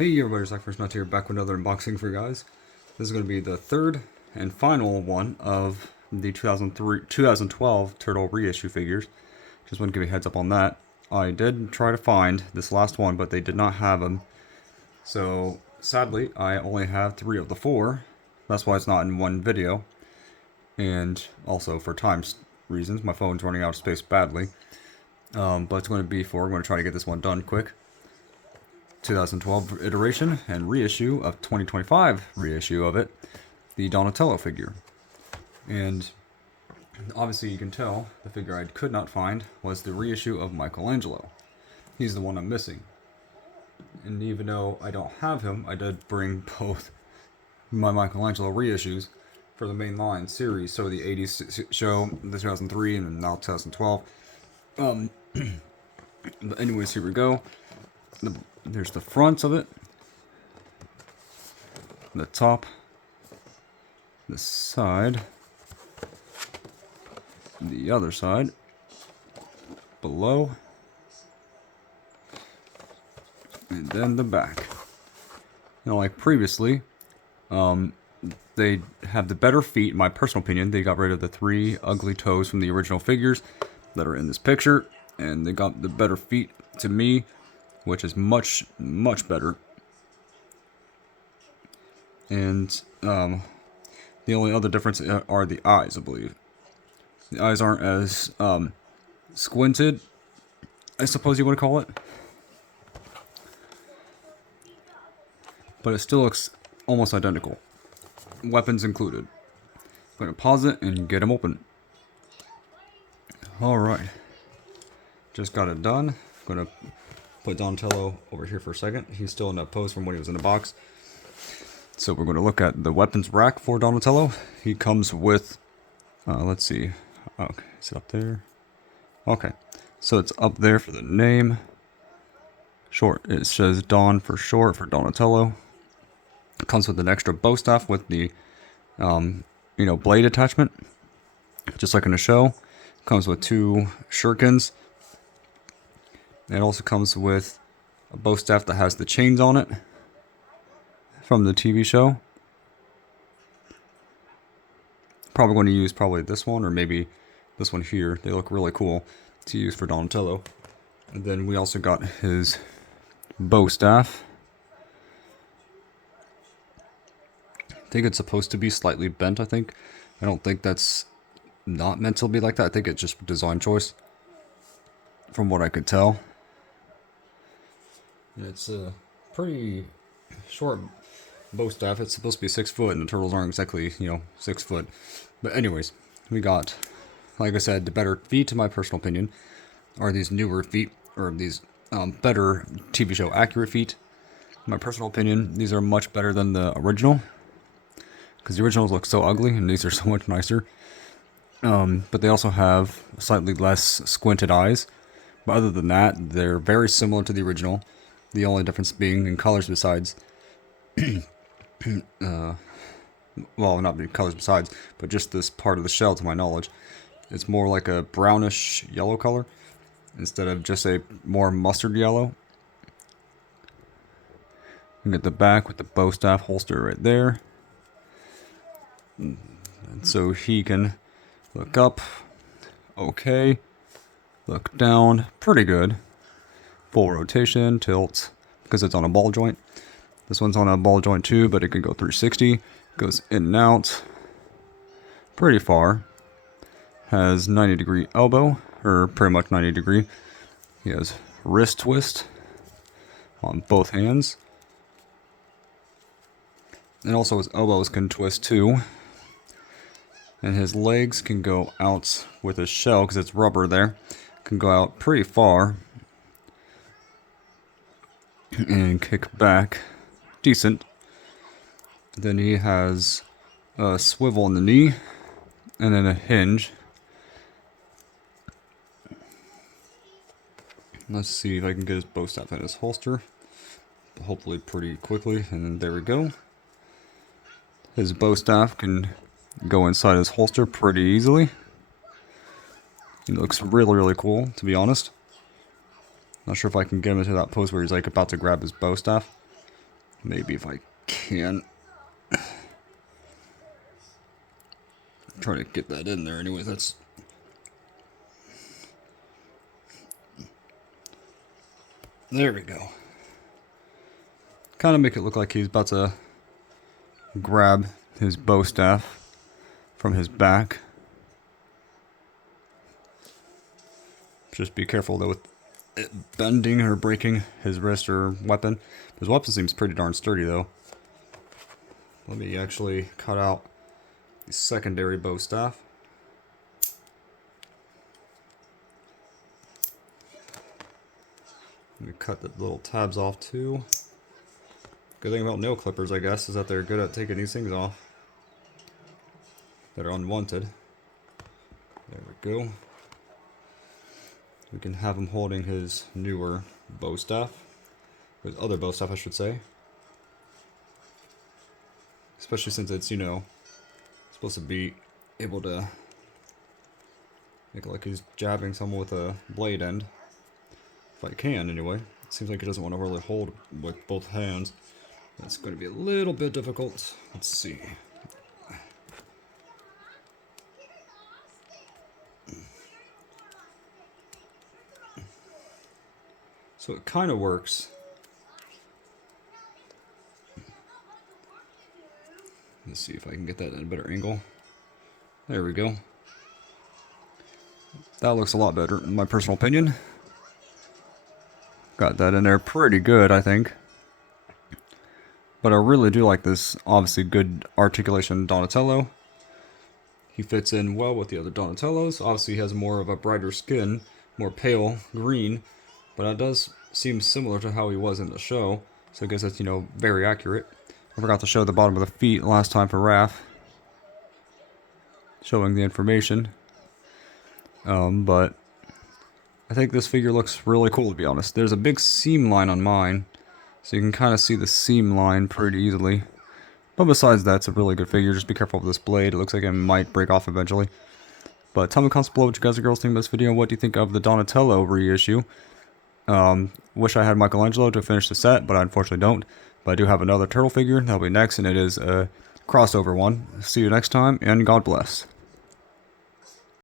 Hey everybody, it's First here, back with another unboxing for you guys. This is going to be the third and final one of the 2012 Turtle reissue figures. Just want to give you a heads up on that. I did try to find this last one, but they did not have them. So sadly, I only have 3 of the 4. That's why it's not in one video. And also for time reasons, my phone's running out of space badly. But it's going to be we're going to try to get this one done quick. 2012 iteration and reissue of 2025 reissue of it, the Donatello figure. And obviously you can tell the figure I could not find was the reissue of Michelangelo. He's the one I'm missing. And even though I don't have him, I did bring both my Michelangelo reissues for the mainline series. So the 80s show, the 2003, and now 2012. But anyways, here we go. There's the front of it, the top, the side, the other side, below, and then the back. Now, like previously, they have the better feet, in my personal opinion. They got rid of the 3 ugly toes from the original figures that are in this picture, and they got the better feet to me, which is much better. And the only other difference are the eyes, I believe. The eyes aren't as squinted, I suppose you want to call it. But it still looks almost identical. Weapons included. I'm going to pause it and get them open. Alright. Just got it done. I'm going to put Donatello over here for a second. He's still in that pose from when he was in the box. So we're going to look at the weapons rack for Donatello. He comes with, let's see. Okay, is it up there? Okay, so it's up there for the name. Short, it says Don for short for Donatello. It comes with an extra bow staff with the, blade attachment, just like in the show. Comes with 2 shurikens. It also comes with a bow staff that has the chains on it from the TV show. Probably going to use this one or maybe this one here. They look really cool to use for Donatello. And then we also got his bow staff. I think it's supposed to be slightly bent, I think. I don't think that's not meant to be like that. I think it's just design choice from what I could tell. It's a pretty short bow staff. It's supposed to be 6 foot, and the turtles aren't exactly, 6 foot. But anyways, we got, like I said, the better feet, in my personal opinion, are these newer feet, or these better TV show accurate feet. In my personal opinion, these are much better than the original, because the originals look so ugly, and these are so much nicer. But they also have slightly less squinted eyes. But other than that, they're very similar to the original. The only difference being in colors besides, well, not the colors besides, but just this part of the shell, to my knowledge. It's more like a brownish yellow color, instead of just a more mustard yellow. You get the back with the bow staff holster right there. And so he can look up, okay, look down, pretty good. Full rotation, tilt, because it's on a ball joint. This one's on a ball joint too, but it can go 360. Goes in and out pretty far. Has 90-degree elbow, or pretty much 90-degree. He has wrist twist on both hands. And also his elbows can twist too. And his legs can go out with his shell, because it's rubber there. Can go out pretty far. And kick back decent. Then he has a swivel in the knee and then a hinge. Let's see if I can get his bow staff in his holster, hopefully pretty quickly. And then there we go. His bow staff can go inside his holster pretty easily. He looks really cool, to be honest. Not sure if I can get him into that pose where he's like about to grab his bow staff. Maybe if I can try to get that in there. Anyways, that's there we go. Kind of make it look like he's about to grab his bow staff from his back. Just be careful though with it bending or breaking his wrist or weapon. His weapon seems pretty darn sturdy though. Let me actually cut out the secondary bow staff. Let me cut the little tabs off too. Good thing about nail clippers, I guess, is that they're good at taking these things off that are unwanted. There we go. We can have him holding his newer bow staff. His other bow staff, I should say. Especially since it's, you know, supposed to be able to make it like he's jabbing someone with a blade end. If I can, anyway. It seems like he doesn't want to really hold with both hands. That's going to be a little bit difficult. Let's see. So it kind of works. Let's see if I can get that at a better angle. There we go. That looks a lot better, in my personal opinion. Got that in there pretty good, I think. But I really do like this, obviously good articulation Donatello. He fits in well with the other Donatellos. Obviously he has more of a brighter skin, more pale green. But that does seem similar to how he was in the show. So I guess that's, you know, very accurate. I forgot to show the bottom of the feet last time for Raph. Showing the information. But I think this figure looks really cool, to be honest. There's a big seam line on mine, so you can kind of see the seam line pretty easily. But besides that, it's a really good figure. Just be careful with this blade. It looks like it might break off eventually. But tell me in the comments below what you guys and girls think of this video. What do you think of the Donatello reissue? Wish I had Michelangelo to finish the set, but I unfortunately don't. But I do have another turtle figure. That'll be next, and it is a crossover one. See you next time, and God bless.